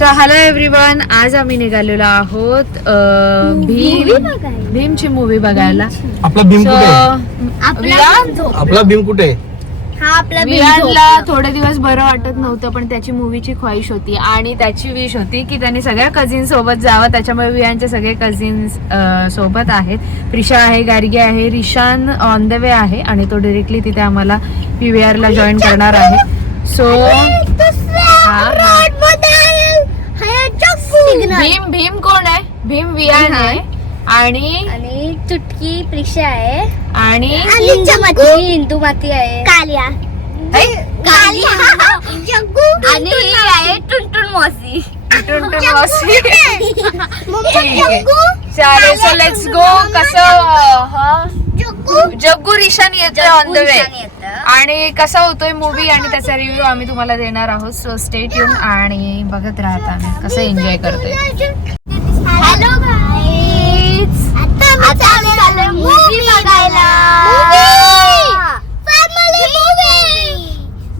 So hello everyone, आज आम्ही निघालेलो आहोत भीमची मूवी बघायला. आपला भीम कुठे? आपला भीम कुठे? विराटला थोडे दिवस बरं वाटत नव्हतं, पण त्याची मूवीची ख्वाहिश होती आणि त्याची विश होती की त्याने सगळ्या कझिन सोबत जावं. त्याच्यामुळे विराटचे सगळे कझिन्स सोबत आहेत. प्रिशा आहे, गार्गी आहे, रिशान ऑन द वे आहे आणि तो डिरेक्टली तिथे आम्हाला PVR ला जॉईन करणार आहे. सो भीम कोण आहे? भीम वियान आहे आणि चुटकी प्रिशा आहे आणि इंदुमती आहे, कालिया आणि ही आहे टुनटुन मौसी. चालेल, सो लेट्स गो. कसं जग्गू रिशान येतोय ऑन द वे आणि कसा होतोय मूवी आणि त्याचा रिव्ह्यू आम्ही तुम्हाला देणार आहोत. सो स्टे ट्यून आणि बघत राहता कसं एन्जॉय करतोय. हॅलो गाईज, आता आम्ही चाललोय मूवी बघायला.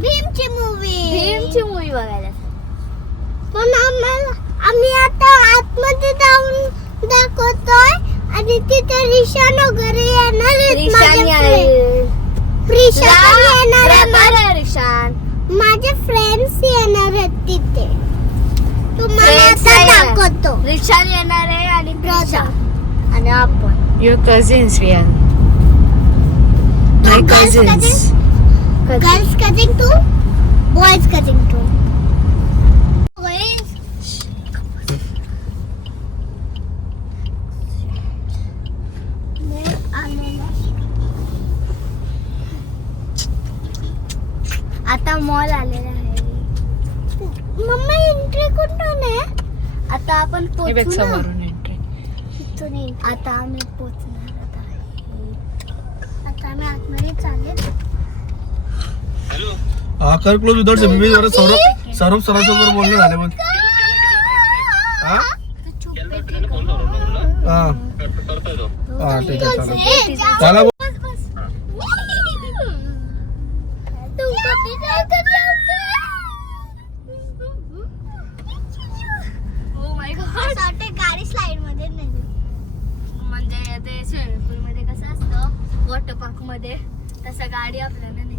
भीमची मूवी बघायला. पण आम्ही आता आतमध्ये जाऊन दाखवतोय आणि तिथे रिशान वगैरे येणार आहेत. माझे फ्रेंड्स येणार आहेत तिथे. तुम्हाला आता दाखवतो. रिशान येणार आहे आणि प्रिशा आणि आपण. Your cousins Viyaan. My cousins. Girls cousin two, boys cousin two. आता मॉल आलेला आहे. मम्मा एंट्री कुठून आहे? आता आपण पोहोचू ना. आता आम्ही पोहोचणार आहे. आता आम्ही आतमध्ये चालले. कर क्लोज उधर से बीबी जरा सौरभ सरासोबत बोलणे झाले पण. ठीक आहे, चला. गाडी स्लाइड मध्ये नाही, म्हणजे ते स्विमिंग पूल मध्ये कसं असतं वॉटर पार्क मध्ये, तसं गाडी आपल्याला नाही.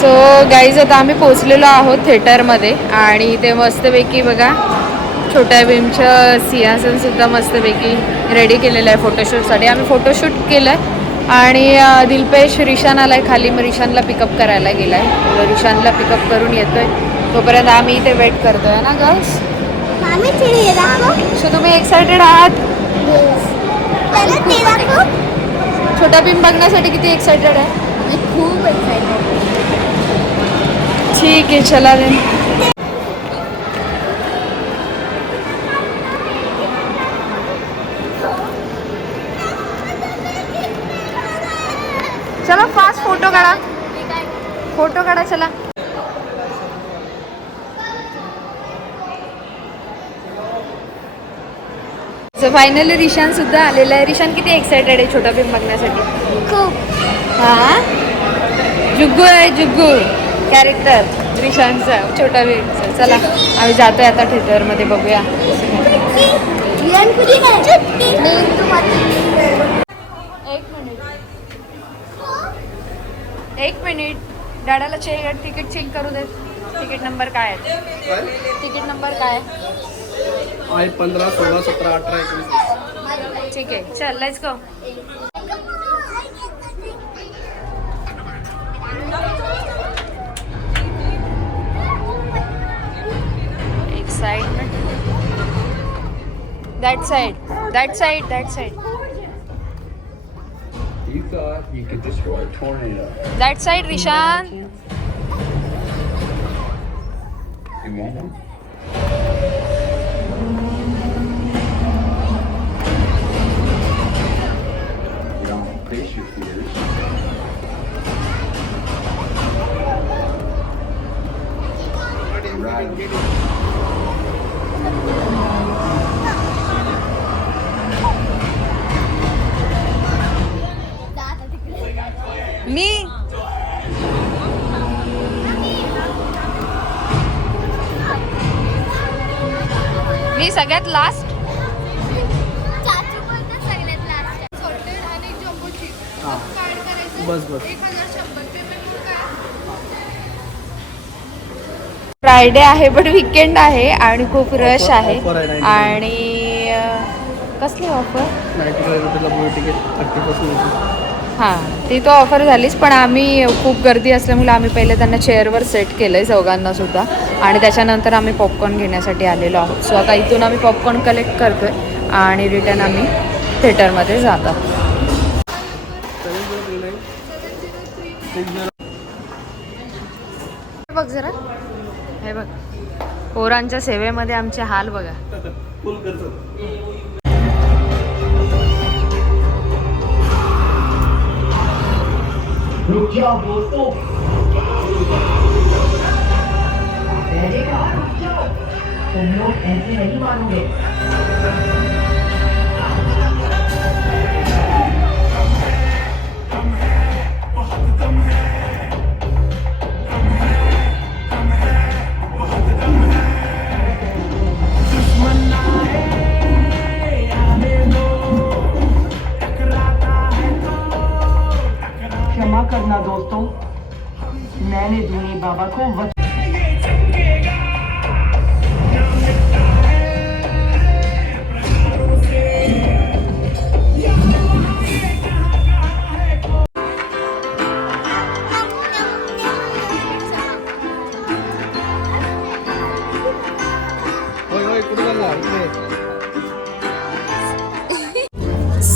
सो गाईज, आता आम्ही पोहोचलेलो आहोत थिएटरमध्ये आणि इथे मस्तपैकी बघा छोट्या भीमचं सिंहासन सुद्धा मस्तपैकी रेडी केलेलं आहे फोटोशूटसाठी. आम्ही फोटोशूट केलं आहे आणि दिलपेश रिशान आलाय खाली. मग रिशानला पिकअप करायला गेलाय. रिशानला पिकअप करून येतोय, तोपर्यंत आम्ही इथे वेट करतोय ना गर्ल्स. सो तुम्ही एक्सायटेड आहात? छोटा भीम बघण्यासाठी किती एक्सायटेड आहे? खूप एक्सायटेड. ठीक आहे, चला दे. चला फास्ट फोटो काढा, फोटो काढा चला. सो फायनली रिशान सुद्धा आलेला आहे. रिशान किती एक्सायटेड आहे छोटा भीम बघण्यासाठी? खूप. हा, जुग्गू आहे, जुग्गू कॅरेक्टर रिशानचा, छोटा भीमचा. चला आम्ही जातोय आता थिएटरमध्ये, बघूया. एक मिनिट डाडाला तिकीट चेक करू दे. तिकीट नंबर काय आहे? तिकीट नंबर काय आहे? 15, 16, 17, 18, 19. ठीक आहे, चल let's go. Excitement. That side. You thought you could destroy a tornado. That side, Rishan. You want one? You don't face your fears. Right. मी सगळ्यात last. बस बस. Friday आहे पण वीकेंड आहे आणि खूप रश आहे. Offer आहे 99. आणि कसली ऑफर? 95 रुपयाला मूवी तिकीट 30% होती. हां ती तो ऑफर झालीच, पण आम्ही खूप गर्दी असल्यामुळे आम्ही पहिले त्यांना चेअरवर सेट केलं आहे चौघांना सुद्धा, आणि त्याच्यानंतर आम्ही पॉपकॉर्न घेण्यासाठी आलेलो आहोत. सो आता इथून आम्ही पॉपकॉर्न कलेक्ट करतो आहे आणि रिटर्न आम्ही थिएटरमध्ये जातो. बघ जरा, हे बघ पोरांच्या सेवेमध्ये आमचे हाल बघा. फुल खर्च. रुक जाओ दोस्तों, मैंने कहा रुक जाओ, तुम लोग ऐसे नहीं मानोगे. क्षमा करना दोस्तों, मैंने धोनी बाबा को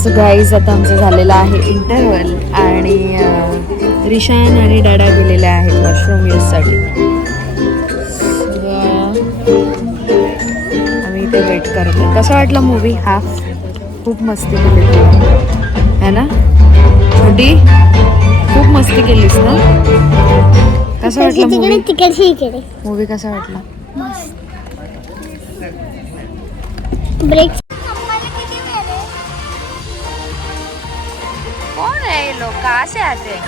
सो गाईज आता आमचं झालेलं आहे इंटरवल आणि रिशान आणि डाडा गेलेले आहेत वॉशरूम यूजसाठी. आम्ही इथे वेट करतो. कसं वाटलं मूवी? हाफ खूप मस्ती केली है ना छोटी? खूप मस्ती केलीस ना? कसं वाटलं मूवी? मूवी कसा वाटला? ब्रेक. कौन है ये लोग? कहाँ से आते हैं?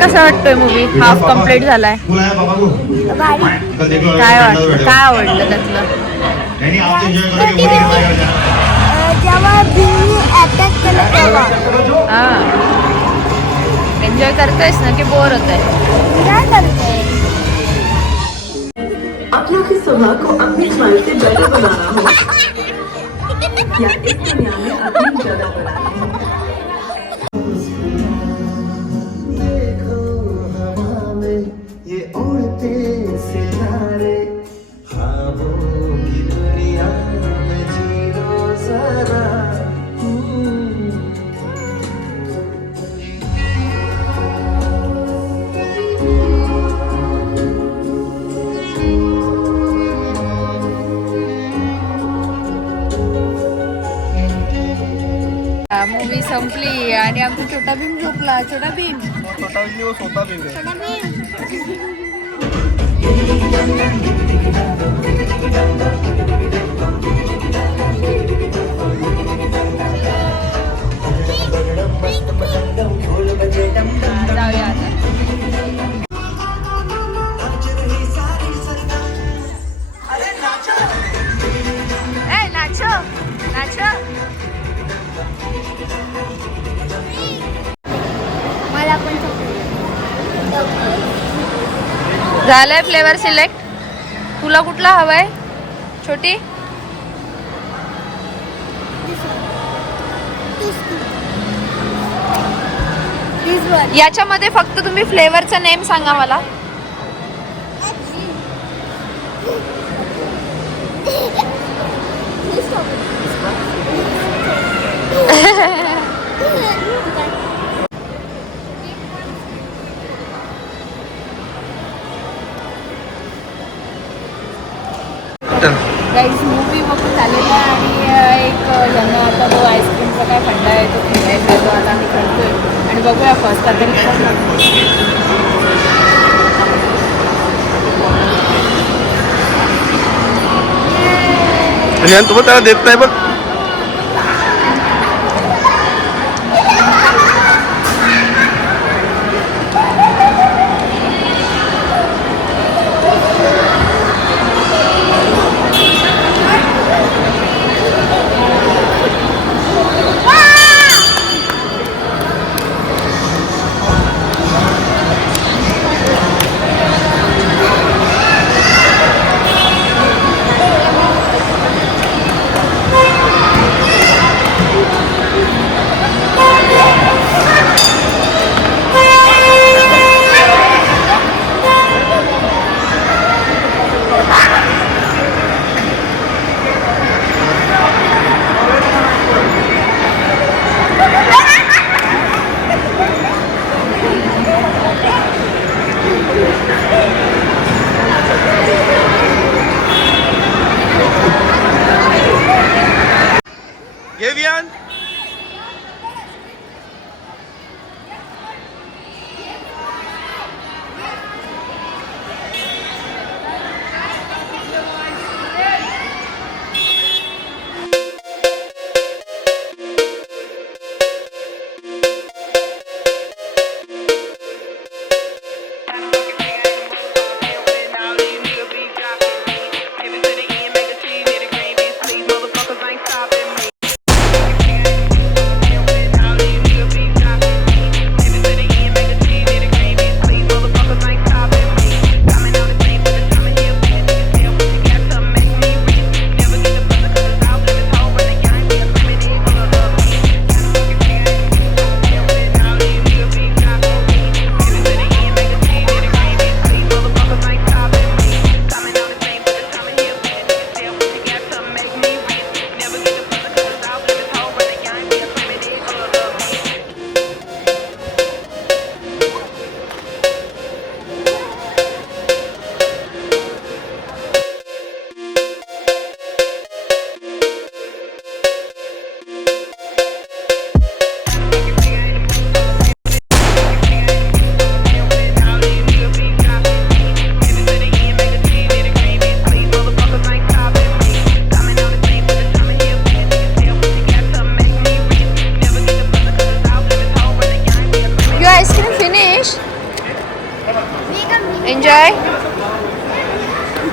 कसा वाटतोय मूवी? हाफ कम्प्लीट झालाय. काय वाटलं? काय आवडलं त्यातलं? जेव्हा भीमने अटॅक केला तेव्हा हां एन्जॉय करतोयस ना की बोर होतंय? काय करतोय? अपनों की सुबह को अपनी स्माइल से बेटर बनाना हो या इस दुनिया में अपनी जगह बनानी हो. देखो हवा में ये उड़ते सितारे, ख्वाबों की दुनिया में जीरो जरा. मूवी संपली आणि आमचा छोटा भीम झोपला. छोटा भीम स्वतः भी है. जाऊया आता. ए नाचो नाचो. मला पण झालंय फ्लेवर सिलेक्ट. तुला कुठला हवाय छोटी? याच्यामध्ये फक्त तुम्ही फ्लेवरचा नेम सांगा मला. गाईज मूवी बघून झालेला आहे आणि एक ज्यांना आता तो आईस्क्रीमचा काय फंडा आहे तो खेळायचा तो आता आम्ही खेळतोय आणि बघूया फर्स्ट आता तुम्हाला त्याला देत नाही बघ.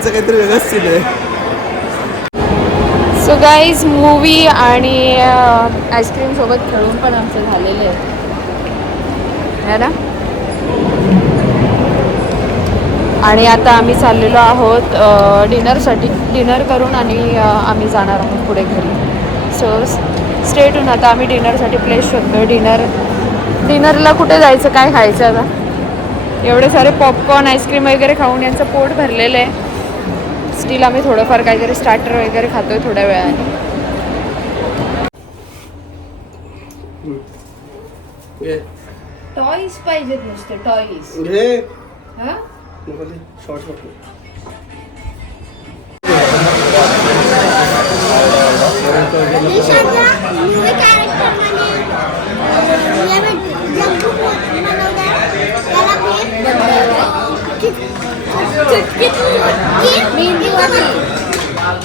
आजचं काहीतरी वेगळंच सीन आहे. सो गाईज मूवी आणि आईस्क्रीम सोबत खेळून पण आमचं झालेलं आहे ना. आणि आता आम्ही चाललेलो आहोत डिनरसाठी. डिनर करून आणि आम्ही जाणार आहोत पुढे घरी. सो स्टेट होऊन आता आम्ही डिनरसाठी प्लेस शोधतो. डिनरला कुठे जायचं, काय खायचं आता. एवढे सारे पॉपकॉर्न आईस्क्रीम वगैरे खाऊन यांचं पोट भरलेलं आहे. स्टील आम्ही थोडंफार काहीतरी स्टार्टर वगैरे खातोय थोड्या वेळाने. टॉईज पाहिजेत नुसते टॉईज. हा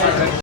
कॅरेक्टर